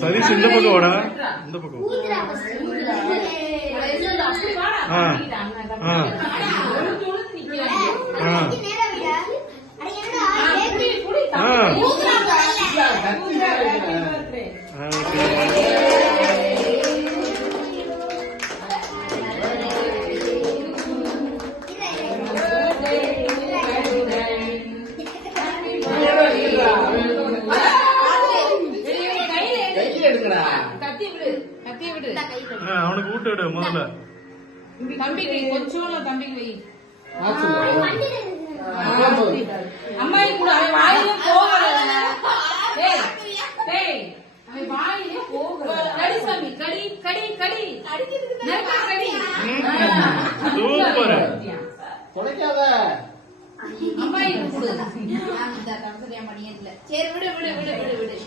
சதீஷ் இந்த பக்கம் வாடா, இந்த பக்கம். அவனுக்கு ஊட்ட விடு முதல்ல. தம்பிக்கு கொஞ்சம் தம்பிக்கு அம்மா கூட அவன் வாயிலே போகல. அவன் வாயிலே போகல. கடி சாமி, கடி கடி கடி கடி. சூப்பர். அம்மா கூட சரி விடு விடு விடு விடு விடு.